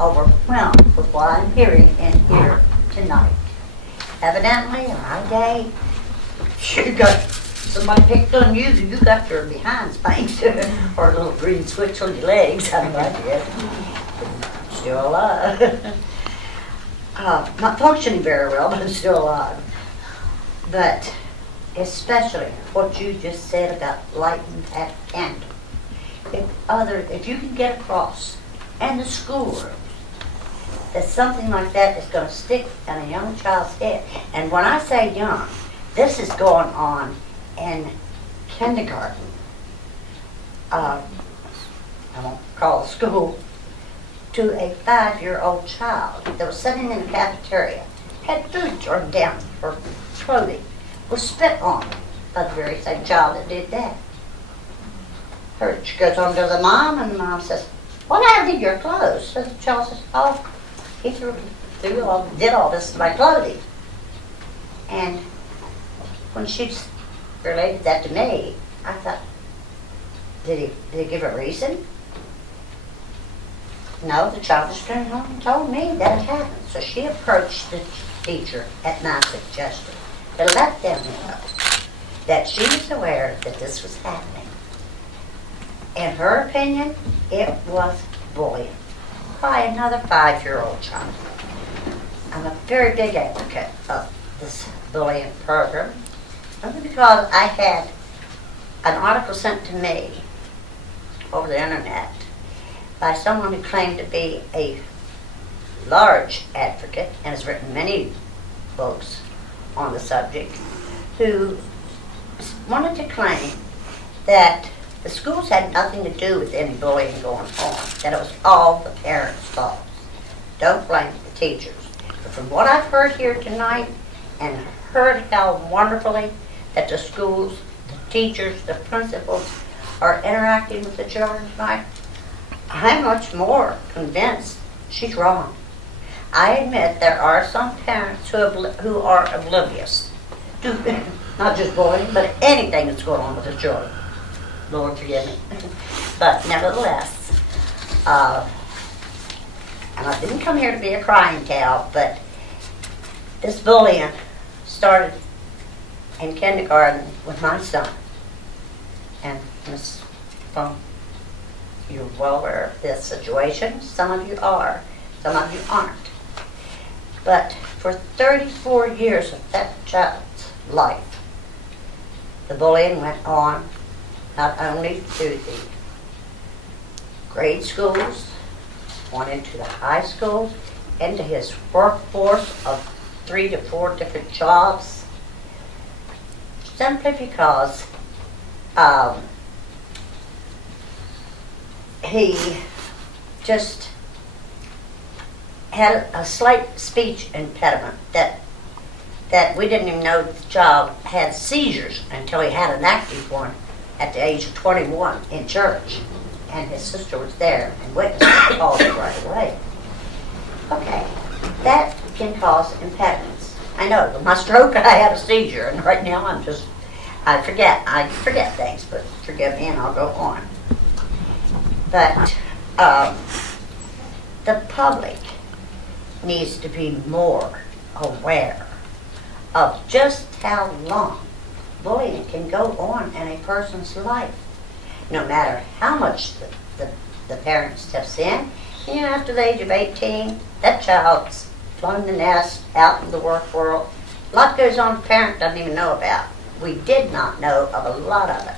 overwhelmed with what I'm hearing in here tonight. Evidently, in our day, you got somebody picked on you, and you got your behind spanked, or a little green switch on your legs. I don't know, I guess. Still alive. Not functioning very well, but I'm still alive. But especially what you just said about lighting that candle. If you can get across, and the schoolroom, that something like that is going to stick in a young child's head. And when I say young, this is going on in kindergarten. I won't call the school, to a 5-year-old child that was sitting in the cafeteria, had food thrown down for clothing, was spit on by the very same child that did that. She goes on to the mom, and the mom says, "What happened to your clothes?" So the child says, "Oh, he did all this to my clothing." And when she related that to me, I thought, did he give a reason? No, the child just turned home and told me that it happened. So she approached the teacher at my suggestion to let them know that she was aware that this was happening. In her opinion, it was bullying by another 5-year-old child. I'm a very big advocate of this bullying program, only because I had an article sent to me over the internet by someone who claimed to be a large advocate and has written many books on the subject, who wanted to claim that the schools had nothing to do with any bullying going on, that it was all the parents' fault. Don't blame the teachers. But from what I've heard here tonight, and heard how wonderfully that the schools, the teachers, the principals are interacting with the children tonight, I'm much more convinced she's wrong. I admit there are some parents who are oblivious to not just bullying, but anything that's going on with the children. Lord forgive me. But nevertheless, and I didn't come here to be a crying tale, but this bullying started in kindergarten with my son. And Miss Funk, you're well aware of this situation. Some of you are, some of you aren't. But for 34 years of that child's life, the bullying went on, not only through the grade schools, went into the high schools, into his workforce of 3 to 4 different jobs, simply because he just had a slight speech impediment that we didn't even know the child had seizures until he had an active one at the age of 21 in church. And his sister was there and witnessed it, called it right away. Okay, that can cause impediments. I know, with my stroke I had a seizure, and right now I forget things, but forgive me and I'll go on. But the public needs to be more aware of just how long bullying can go on in a person's life. No matter how much the parent steps in, after the age of 18, that child's flown the nest, out in the work world. A lot goes on the parent doesn't even know about. We did not know of a lot of it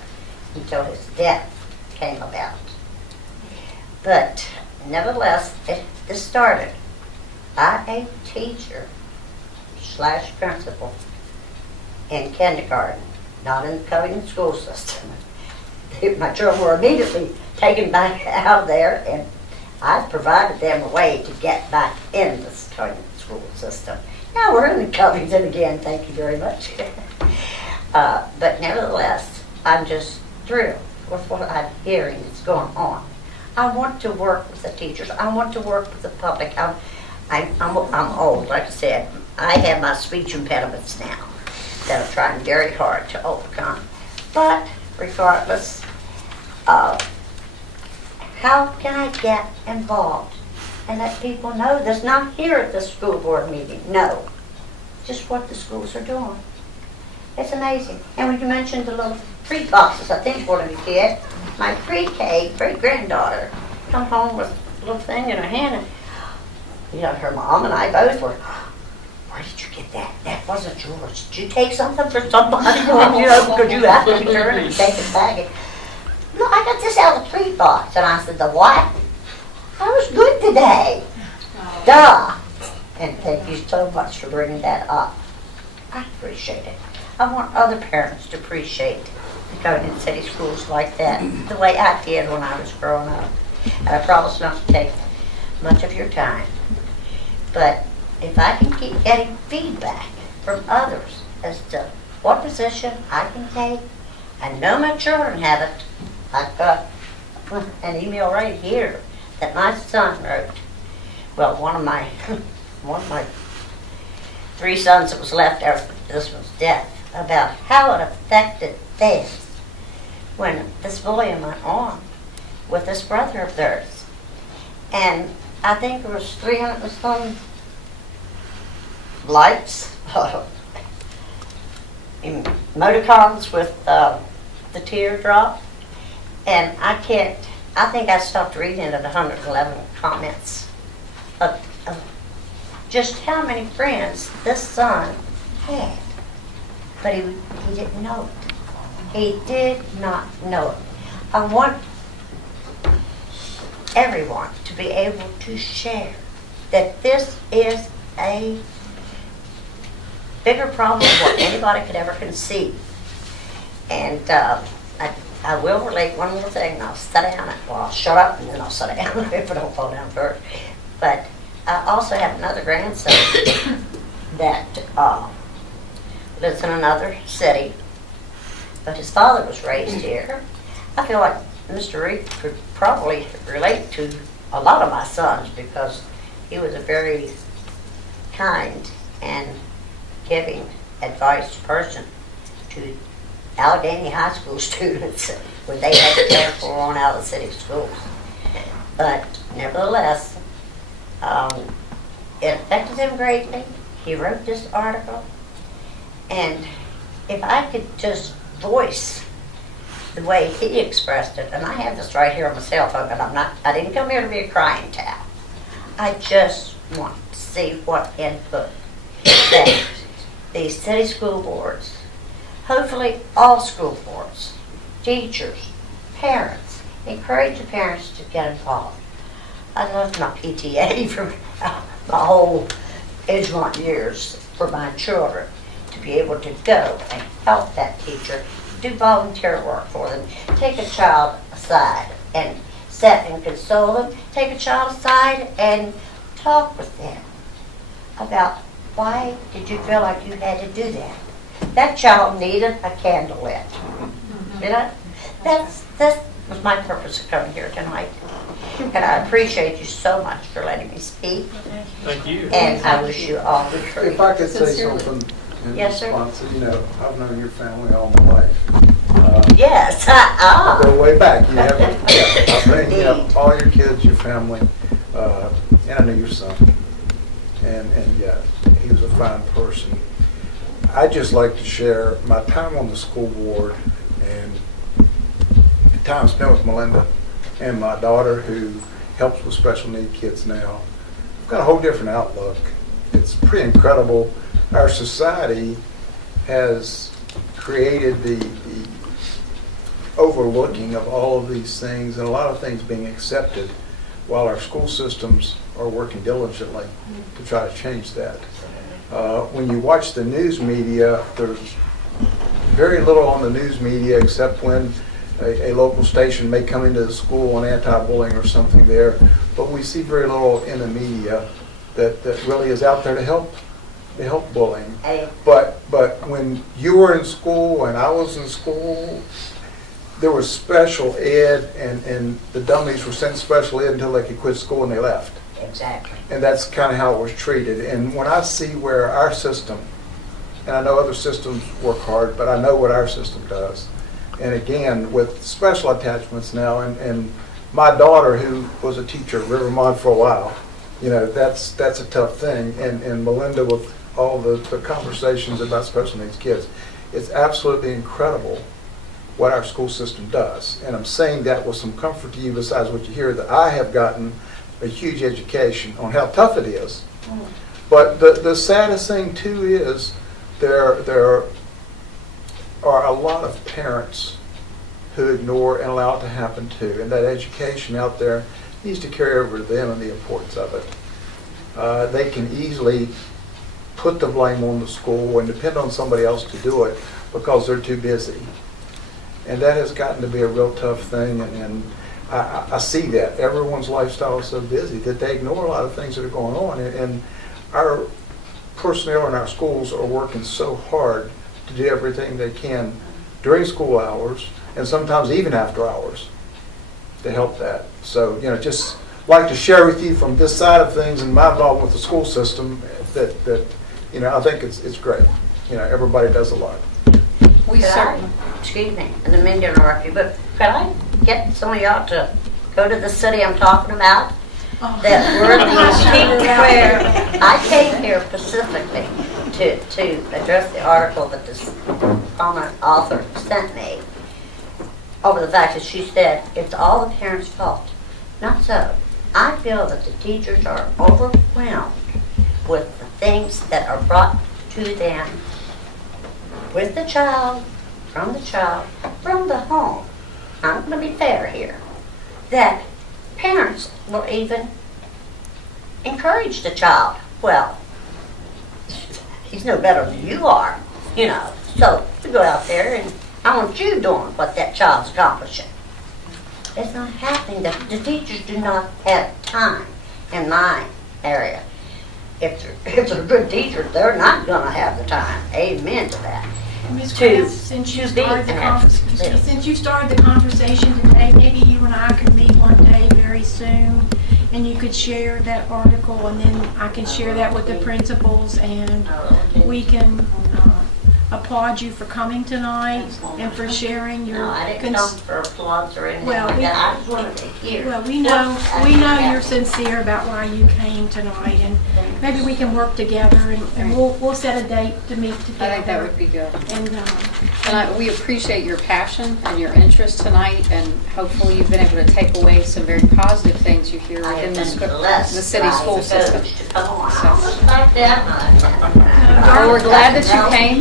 until his death came about. But nevertheless, this started by a teacher / principal in kindergarten, not in the Covington school system. My children were immediately taken back out of there, and I provided them a way to get back in the Covington school system. Now we're in the Covington again, thank you very much. But nevertheless, I'm just thrilled with what I'm hearing is going on. I want to work with the teachers. I want to work with the public. I'm old, like I said. I have my speech impediments now that I'm trying very hard to overcome. But regardless, how can I get involved and let people know that's not here at the school board meeting. No, just what the schools are doing. It's amazing. And when you mentioned the little treat boxes, I think one of you did, my pre-K great-granddaughter come home with a little thing in her hand, and her mom and I both were, where did you get that? That wasn't yours. Did you take something for somebody? Because you have to return and take it back. And, no, I got this out of the treat box. And I said, the what? I was good today. Oh. Duh. And thank you so much for bringing that up. I appreciate it. I want other parents to appreciate the Covington City schools like that, the way I did when I was growing up. And I promise not to take much of your time. But if I can keep getting feedback from others as to what position I can take, I know my children haven't. I've got an email right here that my son wrote. Well, one of my 3 sons that was left after this one's death, about how it affected them when this bullying went on with this brother of theirs. And I think there was 300 and some lights, emoticons with the teardrop. And I think I stopped reading at 111 comments of just how many friends this son had. But he didn't know it. He did not know it. I want everyone to be able to share that this is a bigger problem than what anybody could ever conceive. And I will relate one more thing, and I'll sit down. Well, I'll shut up and then I'll sit down if I don't fall down first. But I also have another grandson that lives in another city, but his father was raised here. I feel like Mr. Reed could probably relate to a lot of my sons because he was a very kind and giving advice person to Alleghany High School students when they had to transfer on out of the city schools. But nevertheless, it affected him greatly. He wrote this article, and if I could just voice the way he expressed it, and I have this right here on my cell phone, but I didn't come here to be a crying towel. I just want to see what input that these city school boards, hopefully all school boards, teachers, parents, encourage the parents to get involved. I loved my PTA for my whole Edgemont years for my children to be able to go and help that teacher, do volunteer work for them, take a child aside and sit and console them, take a child aside and talk with them about why did you feel like you had to do that. That child needed a candle lit. You know? That was my purpose of coming here tonight. And I appreciate you so much for letting me speak. Thank you. And I wish you all the truth. If I could say something in Yes, response, sir. you know, I've known your family all my life. Yes, I go way back. You have, I've known you have all your kids, your family, and I knew your son. And yeah, he was a fine person. I'd just like to share my time on the school board and the time spent with Melinda and my daughter who helps with special need kids now. I've got a whole different outlook. It's pretty incredible. Our society has created the overlooking of all of these things and a lot of things being accepted while our school systems are working diligently to try to change that. When you watch the news media, there's very little on the news media except when a local station may come into the school on anti-bullying or something there, but we see very little in the media that really is out there to help bullying. But when you were in school and I was in school, there was special ed, and the dummies were sent special ed until they could quit school and they left. Exactly. And that's kind of how it was treated. And when I see where our system, and I know other systems work hard, but I know what our system does. And again, with special attachments now, and my daughter, who was a teacher at Rivermont for a while, You know, that's a tough thing. And Melinda, with all the conversations about special needs kids, it's absolutely incredible what our school system does. And I'm saying that with some comfort to you besides what you hear, that I have gotten a huge education on how tough it is. But the saddest thing too is there are a lot of parents who ignore and allow it to happen too. And that education out there needs to carry over to them and the importance of it. They can easily put the blame on the school and depend on somebody else to do it because they're too busy. And that has gotten to be a real tough thing, and I see that. Everyone's lifestyle is so busy that they ignore a lot of things that are going on. And our personnel in our schools are working so hard to do everything they can during school hours and sometimes even after hours to help that. So, you know, just like to share with you from this side of things and my involvement with the school system that you know, I think it's great. You know, everybody does a lot. Excuse me, I didn't mean to interrupt you, but could I get some of y'all to go to the city I'm talking about? That we're the where I came here specifically to address the article that this prominent author sent me over the fact that she said it's all the parents' fault. Not so. I feel that the teachers are overwhelmed with the things that are brought to them with the child, from the home. I'm going to be fair here. That parents will even encourage the child. Well, he's no better than you are, you know. So you go out there and I want you doing what that child's accomplishing. It's not happening. The teachers do not have time in my area. If they're a good teacher, they're not going to have the time. Amen to that. Ms. Craft, since you started the conversation today, maybe you and I could meet one day very soon, and you could share that article, and then I can share that with the principals, and we can applaud you for coming tonight and for sharing your. No, I didn't come for applause or anything Well, like that. I just wanted to hear. Well, we know you're sincere about why you came tonight, and maybe we can work together, and we'll set a date to meet together. I think that would be good. And We appreciate your passion and your interest tonight, and hopefully you've been able to take away some very positive things you hear within the city school system. Well, we're glad that you came.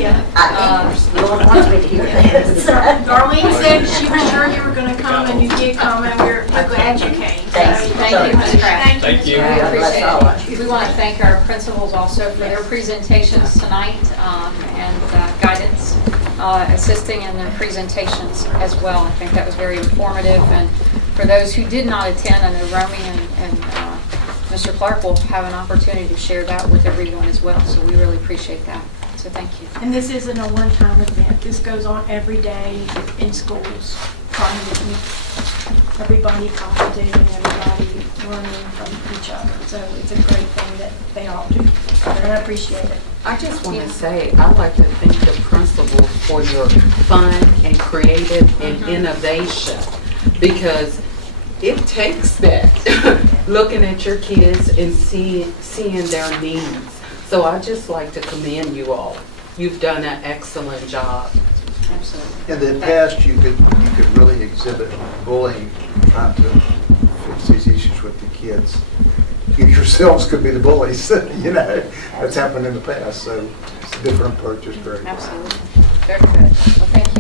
No one wants me to hear this. Darlene said she was sure you were going to come, and you did come, and we're glad you came. Thank you, Ms. Craft. Thank you. We appreciate it. We want to thank our principals also for their presentations tonight and guidance, assisting in their presentations as well. I think that was very informative. And for those who did not attend, I know Romy and Mr. Clark will have an opportunity to share that with everyone as well. So we really appreciate that. So thank you. And this isn't a one-time event. This goes on every day in schools, trying to keep everybody positive and everybody learning from each other. So it's a great thing that they all do. And I appreciate it. I just want to say, I'd like to thank the principals for your fun and creative and innovation, because it takes that, looking at your kids and seeing their needs. So I'd just like to commend you all. You've done an excellent job. Absolutely. In the past, you could really exhibit bullying, trying to fix these issues with the kids. You yourselves could be the bullies, you know. That's happened in the past, so it's a different approach. It's great. Absolutely. Very good. Well, thank